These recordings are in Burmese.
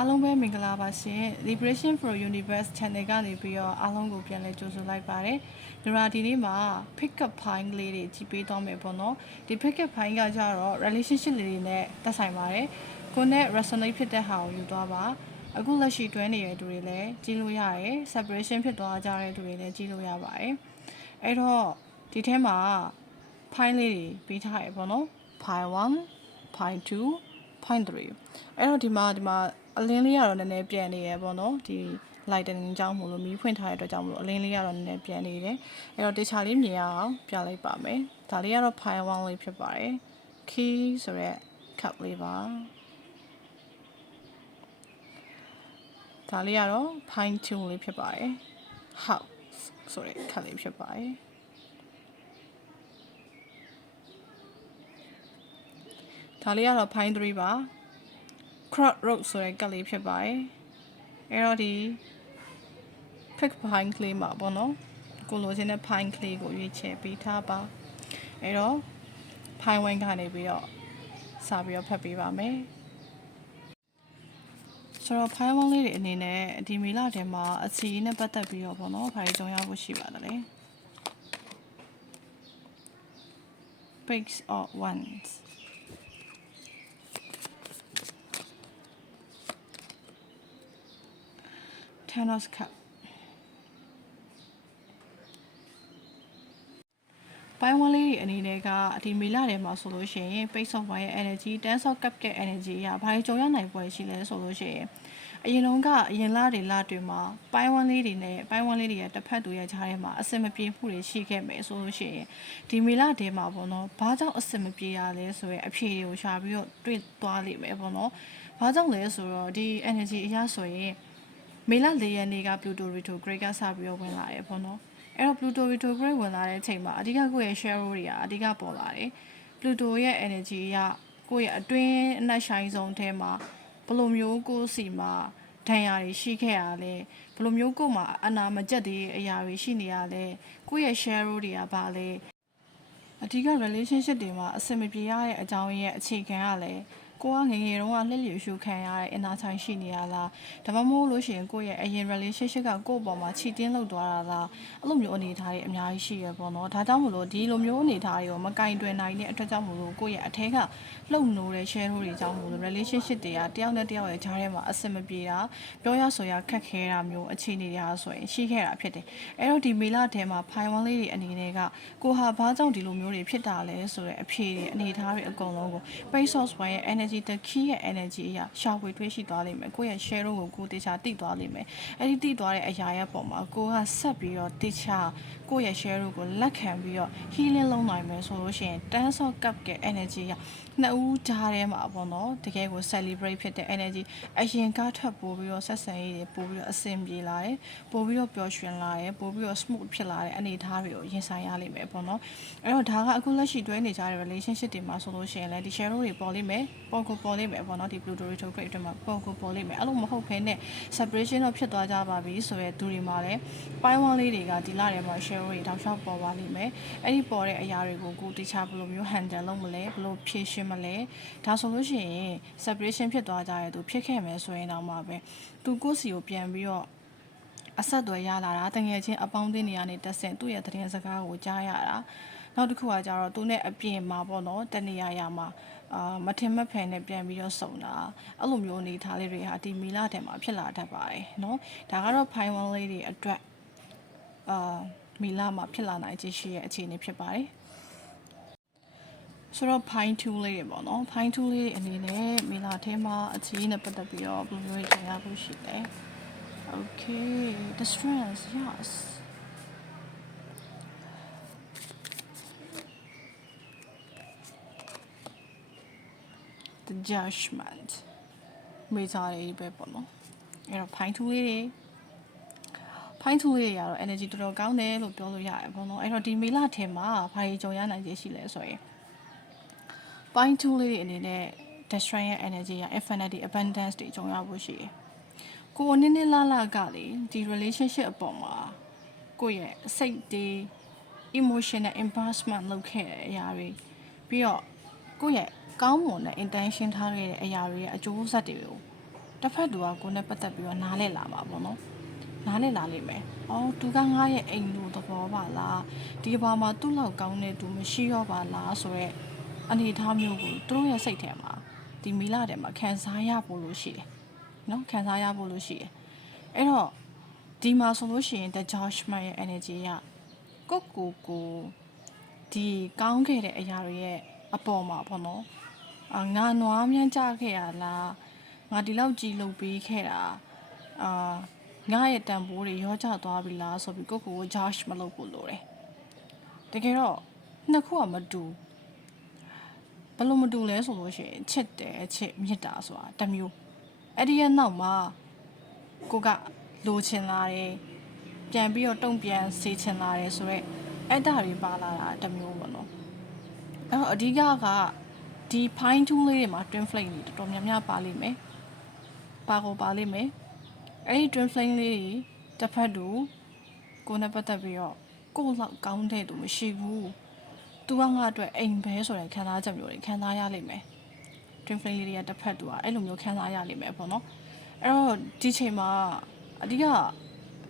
အားလုံးပဲမင်္ဂလာပါရှင် Liberation for Universe Channel ကနေပြီးတော့အားလုံးကိုပြန်လည်ကြိုဆိုလိုက်ပါတယ်။ဒီနေ့မှာ pick up file လေးတွေကြည့်ပေးသွားမယ်ပေါ့နော်။ဒီ pick up file ကကြတော့ relationship လေးတွေနဲ့သက်ဆိုင်ပါတယ်။ကိုယ်နဲ့ resonate ဖြစ်တဲ့ဟာကိုယူသွားပါ။အခုလက်ရှိတွဲနေတဲ့သူတွေလည်းကြည့်လို့ရတယ်။ separation ဖြစ်သွားကြတဲ့သူတွေလည်းကြည့်လို့ရပါတယ်။အဲ့တော့ဒီထဲမှာ file လေးတွေပေးထားရပေါ့နော်။ file 1 file 2 file 3အဲ့တော့ဒီမှာအလင်းလေးကတော့နည်းနည်းပြန်နေရပေါ့နော်ဒီ lightning ကြောင့်မို့လို့မီးဖွင့်ထားတဲ့အတွက်ကြောင့်မို့လို့အလင်းလေးကတော့နည်းနည်းပြန်နေတယ်အဲ့တော့တခြားလေးမြင်ရအောင်ပြလိုက်ပါမယ်ဒါလေးကတော့ file 1လေးဖြစ်ပါတယ် key ဆိုရက် cup လေးပါဒါလေးကတော့ file 2လေးဖြစ်ပါတယ် house ဆိုရက် cup လေးဖြစ်ပါတယ်ဒါလေးကတော့ file 3ပါcrop road ဆိုတဲ့ကတ်လေးဖြစ်ပါတယ်အဲ့တော့ဒီ pick pine ကလေးမှာပေါ့နော်ကိုလိုချင်တဲ့ pine ကလေးကိုရွေးချယ်ပေးထားပါအဲ့တော့ pine wine ကနေပြီးတော့စပြီးတော့ဖတ်ပေးပါမယ်ဆိုတော့ pine wine လေးတွေအနေနဲ့ဒီမေလထဲမှာအစီနဲ့ပတ်သက်ပြီးတော့ပေါ့နော်ဘာတွေကြုံရဖို့ရှိပါသလဲ picks or ones Ten of Cups ပိုင်းဝန်းလေးတွေအနေနဲ့ကဒီမေလထဲမှာဆိုလို့ရှိရင် Page of One ရဲ့ energy 10 of Cup ရဲ့ energy အရာဘာတွေကြုံရနိုင်ပွဲရှိလဲဆိုလို့ရှိရင်အရင်လုံးကအရင်လတွေမှာပိုင်းဝန်းလေးတွေနဲ့ပိုင်းဝန်းလေးတွေရဲ့တစ်ဖက်သူရဲ့ခြားထဲမှာအဆင်မပြေမှုတွေရှိခဲ့မယ်ဆိုလို့ရှိရင်ဒီမေလထဲမှာပေါ့နော်ဘာကြောင့်အဆင်မပြေရလဲဆိုရဲအဖြေတွေကိုရှာပြီးတော့တွေ့သွားလိမ့်မယ်ပေါ့နော်ဘာကြောင့်လဲဆိုတော့ဒီ energy အရာဆိုရင်မေလ4ရက်နေ့က Pluto retrograde ကစပြီးတော့ဝင်လာတယ်ပေါ့နော်အဲ့တော့ Pluto retrograde ဝင်လာတဲ့အချိန်မှာအဓိကကိုယ့်ရဲ့ share တွေကအဓိကပေါ်လာတယ် Pluto ရဲ့ energy ကကိုယ့်ရဲ့အတွင်းအနက်ဆိုင်ဆုံးထဲမှာဘယ်လိုမျိုးကိုယ်စီမှာဒဏ်ရာတွေရှိခဲ့ရလဲဘယ်လိုမျိုးကိုယ်မှာအနာမကျက်တဲ့အရာတွေရှိနေရလဲကိုယ့်ရဲ့ share တွေကဘာလဲအဓိက relationship တွေမှာအဆင်မပြေရတဲ့အကြောင်းရဲ့အခြေခံကလည်းကိုကငငယ်တုန်းကလှည့်လည်ရှုခံရတဲ့ inner child ရှိနေရလားဒါမှမဟုတ်လို့ရှိရင်ကိုယ့်ရဲ့အရင် relationship ကကိုယ့်အပေါ်မှာချီတင်းလောက်သွားတာလားအဲ့လိုမျိုးအနေအထားတွေအများကြီးရှိရပေါ့နော်ဒါကြောင့်မလို့ဒီလိုမျိုးအနေအထားတွေကိုမကင်တွယ်နိုင်တဲ့အတွက်ကြောင့်မလို့ကိုယ့်ရဲ့အထဲကလှုပ်နိုးတဲ့ share တွေကြောင့်မလို့ relationship တွေကတယောက်နဲ့တယောက်ရဲ့ဂျားထဲမှာအဆင်မပြေတာပြောရဆိုရခက်ခဲတာမျိုးအခြေအနေတွေဆိုရင်ရှိခဲ့တာဖြစ်တယ်အဲ့တော့ဒီမေလထဲမှာဖိုင်ဝမ်လေးတွေအနေနဲ့ကကိုဟာဘာကြောင့်ဒီလိုမျိုးတွေဖြစ်တာလဲဆိုတဲ့အဖြေတွေအနေအထားတွေအကုန်လုံးကို page source ရဲ့ energy the key ရဲ့ energy အရာရှာဖွေတွေ့ရှိသွားလိမ့်မယ်ကိုယ့်ရဲ့ share ကိုကိုတေချာတိသွားလိမ့်မယ်အဲ့ဒီတိသွားတဲ့အရာရဲ့ပုံမှာကိုကဆက်ပြီးတော့တေချာကိုယ့်ရဲ့ share ကိုလက်ခံပြီးတော့ healing လုပ်နိုင်မယ်ဆိုလို့ရှိရင်10 of cup ရဲ့ energy ကနှစ်ဦးကြားထဲမှာပေါ့နော်တကယ်ကို celebrate ဖြစ်တဲ့ energy အရင်ကထပ်ပို့ပြီးတော့ဆက်ဆံရေးတွေပို့ပြီးတော့အဆင်ပြေလာတယ်ပို့ပြီးတော့ပျော်ရွှင်လာတယ်ပို့ပြီးတော့ smooth ဖြစ်လာတဲ့အနေအထားတွေကိုရင်ဆိုင်ရလိမ့်မယ်ပေါ့နော်အဲ့တော့ဒါကအခုလက်ရှိတွဲနေကြတဲ့ relationship တွေမှာဆိုလို့ရှိရင်လည်းဒီ share တွေပေါ်လိမ့်မယ်ပေါ်လိမ့်မယ်ပေါ့နော်ဒီ Pluto retrograde အတွက်မှာပေါ်လိမ့်မယ်အဲ့လိုမဟုတ်ဘဲနဲ့ separation တော့ဖြစ်သွားကြပါပြီဆိုရဲသူတွေမှာလည်းပိုင်းဝန်းလေးတွေကဒီလထဲမှာ share တွေတောက်လျှောက်ပေါ်ပါလိမ့်မယ်အဲ့ဒီပေါ်တဲ့အရာတွေကိုကိုတခြားဘယ်လိုမျိုး handle လုပ်မလဲဘယ်လိုဖြေရှင်းမလဲဒါဆိုလို့ရှိရင် separation ဖြစ်သွားကြတဲ့သူဖြစ်ခဲ့မယ်ဆိုရင်တော့မှပဲသူကိုယ့်စီကိုပြန်ပြီးတော့အဆက်အသွယ်ရလာတာတကယ်ချင်းအပေါင်းအသင်းတွေကနေတက်ဆင်သူ့ရဲ့သတင်းစကားကိုကြားရတာနောက်တစ်ခုကကြတော့သူနဲ့အပြင်မှာပေါ့နော်တနေရာမှာမထင်မှတ်ဖန်နဲ့ပြန်ပြီးတော့စုံတာအဲ့လိုမျိုးအနေထားလေးတွေဟာဒီမီလာထဲမှာဖြစ်လာတတ်ပါတယ်เนาะဒါကတော့ဖိုင်ဝမ်လေးတွေအတွက်မီလာမှာဖြစ်လာနိုင်ခြေရှိတဲ့အခြေအနေဖြစ်ပါတယ်ဆိုတော့ pine tool လေးတွေပေါ့နော် pine tool လေးအနေနဲ့မီလာထဲမှာအခြေအနေနဲ့ပတ်သက်ပြီးတော့ဘယ်လိုမျိုးကြင်ရဖို့ရှိလဲ okay the strength yes the judgment မေးစားရေးပဲပေါ့နော်အဲ့တော့ pine tool လေးတွေ pine tool လေးတွေကတော့ energy တော်တော်ကောင်းတယ်လို့ပြောလို့ရတယ်ပေါ့နော်အဲ့တော့ဒီမေလထဲမှာဘာကြီးကြုံရနိုင်ခြေရှိလဲဆိုရင် pine tool လေးတွေအနေနဲ့ destroy ရဲ့ energy က infinity abundance တွေကြုံရဖို့ရှိတယ်ကိုနည်းနည်းလာကလေဒီ relationship အပေါ်မှာကိုယ့်ရဲ့စိတ်တွေ emotional investment လုပ်ခဲ့တဲ့အရာတွေပြီးတော့ကိုယ့်ရဲ့ကောင်းမွန်တဲ့ intention ထားခဲ့တဲ့အရာတွေရဲ့အကျိုးဆက်တွေကို တစ်ဖက်သူကကိုယ်နဲ့ပတ်သက်ပြီးတော့နားလဲလာမှာပေါ့နော်နားလဲလာလိမ့်မယ်။အော်သူကငါရဲ့အိမ်လူသဘောပါလားဒီဘာမှာသူ့လောက်ကောင်းတဲ့သူမရှိတော့ပါလားဆိုတော့အနေအထားမျိုးကိုသူတို့ရဲ့စိတ်ထဲမှာဒီမီလာထဲမှာခံစားရဖို့လို့ရှိတယ်။နော်ခံစားရဖို့လို့ရှိတယ်။အဲ့တော့ဒီမှာဆိုလို့ရှိရင် the judgment ရဲ့ energy ကကိုဒီကောင်းခဲ့တဲ့အရာတွေရဲ့အပေါ်မှာပေါ့နော်ငါနွားမြန်းကြခဲ့ရလားငါဒီလောက်ကြည်လုပ်ပေးခဲ့တာငါရဲ့တန်ဖိုးတွေရောကျသွားပြီလားဆိုပြီးကို judge မလုပ်ဖို့လိုတယ်တကယ်တော့နှစ်ခုကမတူဘလို့မတူလဲဆိုလို့ရှိရင်ချစ်တယ်ချစ်မြတ်တာဆိုတာတစ်မျိုးအဲ့ဒီရဲ့နောက်မှာကိုကလိုချင်လာတယ်ပြန်ပြီးတော့တုံ့ပြန်စေချင်လာတယ်ဆိုတော့အဲ့ဒါတွေပါလာတာတစ်မျိုးပေါ့နော်အဲ့တော့အဓိကကဒီ fine tune လေးတွေမှာ twin flame တွေတော်တော်များများပါလိမ့်မယ်ပါလိမ့်မယ်အဲ့ဒီ twin flame လေးတွေတစ်ဖက်တူကိုယ်နဲ့ပတ်သက်ပြီးတော့ကိုယ်လောက်ကောင်းတဲ့သူမရှိဘူးသူကငါအတွက်အိမ်ပဲဆိုတဲ့ခံစားချက်မျိုးတွေခံစားရလိမ့်မယ် twin flame လေးတွေကတစ်ဖက်တူကအဲ့လိုမျိုးခံစားရလိမ့်မယ်ပေါ့နော်အဲ့တော့ဒီချိန်မှာအဓိက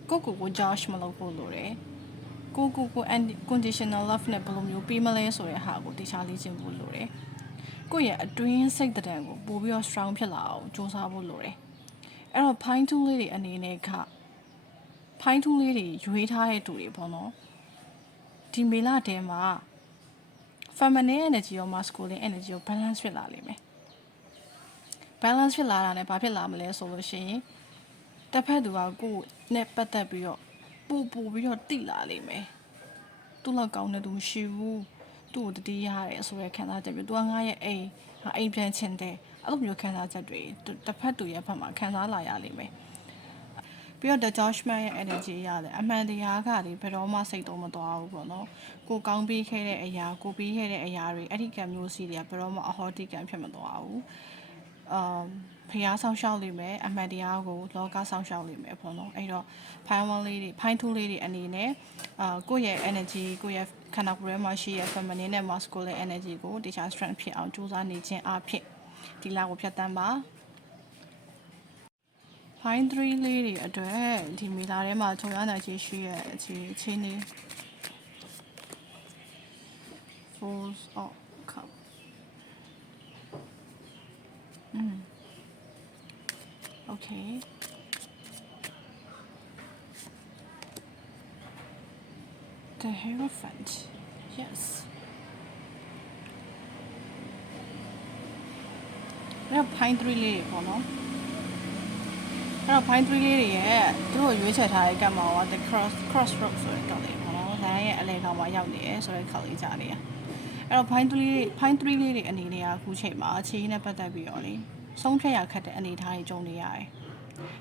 ကို judge မလုပ်ဖို့လိုတယ်ကို unconditional love နဲ့ဘယ်လိုမျိုးပေးမလဲဆိုတဲ့ဟာကိုတရားလေ့ကျင့်ဖို့လိုတယ်ကိုယ့်ရဲ့အတွင်းစိတ်တံကိုပို့ပြီးတော့ strong ဖြစ်လာအောင်စူးစမ်းဖို့လိုတယ်အဲ့တော့ fine tune လေးတွေအနေနဲ့က fine tune လေးတွေရွေးထားတဲ့သူတွေပေါ့နော်ဒီမေလတဲမှာ feminine energy ရော masculine energy ရော balance ဖြစ်လာလိမ့်မယ် balance ဖြစ်လာတာနဲ့ဘာဖြစ်လာမလဲဆိုလို့ရှိရင်တစ်ဖက်သူကကိုယ်နဲ့ပတ်သက်ပြီးတော့ပို့ပြီးတော့တိလာလိမ့်မယ်သူ့လောက်ကောင်းတဲ့သူမရှိဘူးသူ့ကိုတတိရတယ်ဆိုရဲခံစားချက်ပြီးသူကငါရဲ့အိမ်ပြန်ချင်တယ်အဲ့လိုမျိုးခံစားချက်တွေတစ်ဖက်သူရဲ့ဘက်မှာခံစားလာရလိမ့်မယ်ပြီးတော့ the judgment ရဲ့ energy ရတယ်အမှန်တရားကလေဘယ်တော့မှစိတ်တော့မသွားဘူးပေါ့နော်ကိုကောင်းပြီးခဲ့တဲ့အရာကိုပြီးခဲ့တဲ့အရာတွေအဲ့ဒီကံမျိုးစီတွေကဘယ်တော့မှအဟောတိကံဖြစ်မသွားဘူးဖျားဆောင်ရှောက်လိမ့်မယ်အမှန်တရားကိုလောကဆောင်ရှောက်လိမ့်မယ်ပေါ့နော်အဲ့တော့ဖိုင်ထူးလေးတွေအနေနဲ့ကိုယ့်ရဲ့ energy ကိုယ့်ရဲ့ခန္ဓာကိုယ်ထဲမှာရှိတဲ့ feminine နဲ့ masculine energy ကိုတခြား strength ဖြစ်အောင်ကြိုးစားနေခြင်းအဖြစ်ဒီလကိုဖြတ်တန်းပါ fine 3လေးတွေအတွက်ဒီမီလာထဲမှာဂျုံရနိုင်ချေရှိရဲ့အခြေအနေ Force of Cup Okay The Hierophant Yes အဲ့ fine 3လေးတွေပေါ့နော်အဲ့တော့ fine 3လေးတွေရဲ့သူတို့ရွေးချယ်ထားတဲ့ကံမှာက the crossroad ဆိုတဲ့ကောင်လေးပေါ့နော်လမ်းရဲ့အလယ်ကောင်မှာရောက်နေရဲဆိုတဲ့ခေါက်လေးကြားနေရအဲ့တော့ fine 3လေးတွေအနေနဲ့အခုချိန်မှာအခြေအနေနဲ့ပတ်သက်ပြီးတော့လေဆုံးဖြတ်ရခက်တဲ့အနေအထားတွေကြုံနေရတယ်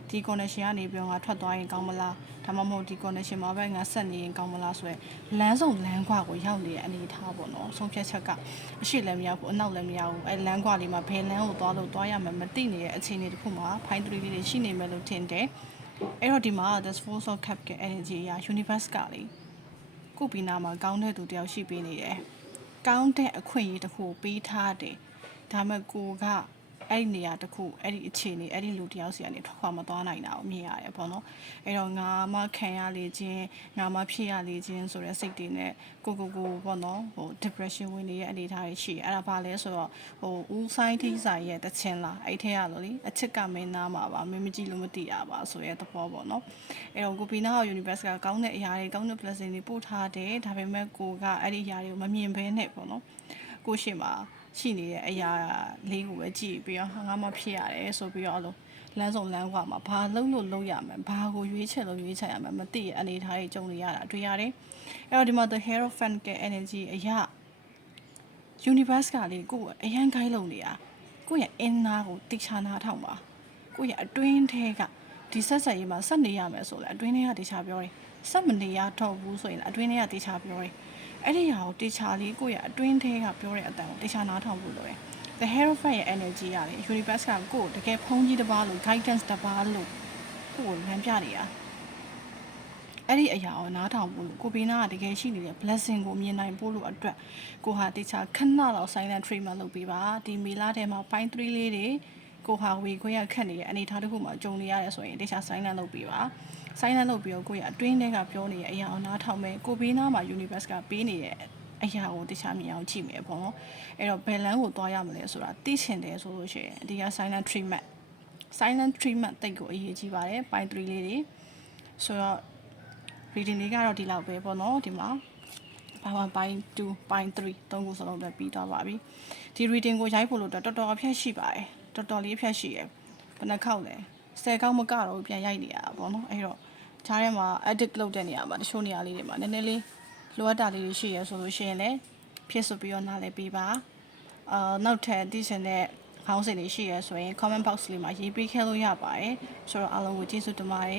ဒီ connection ကနေပြီးတော့ငါထွက်သွားရင်ကောင်းမလားဒါမှမဟုတ်ဒီ connection မှာပဲငါဆက်နေရင်ကောင်းမလားဆိုရယ်လမ်းစုံလမ်းခွကိုရောက်နေတဲ့အနေအထားပေါ့နော်ဆုံးဖြတ်ချက်ကအရှိလည်းမရဘူးအနောက်လည်းမရဘူးအဲလမ်းခွလေးမှာဘယ်လမ်းကိုသွားရမှမသိနေတဲ့အခြေအနေတစ်ခုမှာ fine 3လေးတွေရှိနေမယ်လို့ထင်တယ်အဲ့တော့ဒီမှာ the force of cap က energy အရာ universe ကလေကိုပီနာမှာကောင်းတဲ့သူတယောက်ရှိပေးနေတယ်ကောင်းတဲ့အခွင့်အရေးတစ်ခုပေးထားတယ်ဒါမှကိုကအဲ့ဒီနေရာတစ်ခုအဲ့ဒီအခြေအနေအဲ့ဒီလူတယောက်စီကနေထွက်ခွာမသွားနိုင်တာကိုမြင်ရတယ်ပေါ့နော်အဲ့တော့ငါမှခံရလေခြင်းငါမှဖြစ်ရလေခြင်းဆိုတဲ့စိတ်တွေနဲ့ကိုပေါ့နော်depression ဝင်နေတဲ့အနေအထားတွေရှိတယ်အဲ့ဒါဘာလဲဆိုတော့ဦးဆိုင်ထိဆိုင်ရဲ့တချင်လားအဲ့ထဲရလို့လေအချစ်ကမင်းသားမှာပါမင်းမကြည့်လို့မသိရပါဆိုရဲသဘောပေါ့နော်အဲ့တော့ကိုပီနာ universe ကကောင်းတဲ့အရာတွေကောင်းတဲ့ blessing တွေပို့ထားတယ်ဒါပေမဲ့ကိုကအဲ့ဒီအရာတွေကိုမမြင်ဘဲနဲ့ပေါ့နော်ကိုရှိမှာရှိနေတဲ့အရာလေးကိုပဲကြည့်ပြီးတော့ငါမှဖြစ်ရတယ်ဆိုပြီးတော့လမ်းဆောင်လမ်းကွာမှာဘာလုပ်ရမယ်ဘာကိုရွေးချယ်ရမယ်မသိရအနေထားတွေကြုံနေရတာတွေ့ရတယ်အဲ့တော့ဒီမှာ the hierophant က energy အရာ universe ကလေကိုယ်အရန်ခိုင်းလုံနေတာကိုယ့်ရဲ့ inner ကိုတိချာနာထောင်ပါကိုယ့်ရဲ့အတွင်းထဲကဒီဆက်ရေးမှာဆက်နေရမယ်ဆိုလဲအတွင်းထဲကတိချာပြောတယ်ဆက်မနေရတော့ဘူးဆိုရင်အတွင်းထဲကတိချာပြောတယ်အဲ့ဒီဟာကိုတေချာလေးကိုယ့်ရဲ့အတွင်းထဲကပြောတဲ့အတန်ကိုတေချာနားထောင်ဖို့လိုတယ် The Hierophant ရဲ့ energy ရတယ် universe ကကိုယ်တကယ်ဖုံးကြီးတစ်ပါးလို့ guidance တစ်ပါးလို့ကိုယ်လမ်းပြနေတာအဲ့ဒီအရာကိုနားထောင်ဖို့လို့ကိုပီနာကတကယ်ရှိနေတဲ့ blessing ကိုမြင်နိုင်ဖို့လို့အတွက်ကိုဟာတေချာခဏလောက် silent treatment လုပ်ပေးပါဒီမေလာထဲမှာ fine 3လေးတွေ ကိုဟာဝေခွင့်ရခက်နေတဲ့အနေထားတစ်ခုမှာကြုံနေရတယ်ဆိုရင်တခြား silent လုပ်ပြီးပါsilent လုပ်ပြီးတော့ကိုယ့်ရဲ့အတွင်းထဲကပြောနေတဲ့အရာကိုနားထောင်မယ်ကိုဘေးနားမှာ universe ကပေးနေတဲ့အရာကိုတခြားမြင်အောင်ကြည့်မယ်ပေါ့နော်အဲ့တော့ balance ကိုတွားရမလဲဆိုတာသိချင်တယ်ဆိုလို့ရှိရင်ဒီက silent treatment တိတ်ကိုအရေးကြီးပါတယ်ပိုင်း3လေးတွေဆိုတော့ reading လေးကတော့ဒီလောက်ပဲပေါ့နော်ဒီမှာပိုင်း1ပိုင်း2ပိုင်း3သုံးခုစလုံးပဲပြီးသွားပါပြီဒီ reading ကိုရိုက်ဖို့လို့တော်တော်အဖြတ်ရှိပါတယ်တော်တော်လေးအဖြတ်ရှိရယ်ဘယ်နှခေါက်လဲ10ခေါက်မကတော့ပြန်ရိုက်နေရတာပေါ့နော်အဲ့တော့ဂျားထဲမှာ edit လုပ်တဲ့နေရာမှာတချို့နေရာလေးတွေမှာနည်းနည်းလေးလိုအပ်တာလေးတွေရှိရဆိုလို့ရှိရင်လည်းဖြစ်ဆိုပြီးတော့နားလည်ပေးပါနောက်ထပ်သိချင်တဲ့ခေါင်းစဉ်တွေရှိရဆိုရင် comment box လေးမှာရေးပေးခဲ့လို့ရပါတယ်ဆိုတော့အားလုံးကိုကျေးဇူးတင်ပါတယ်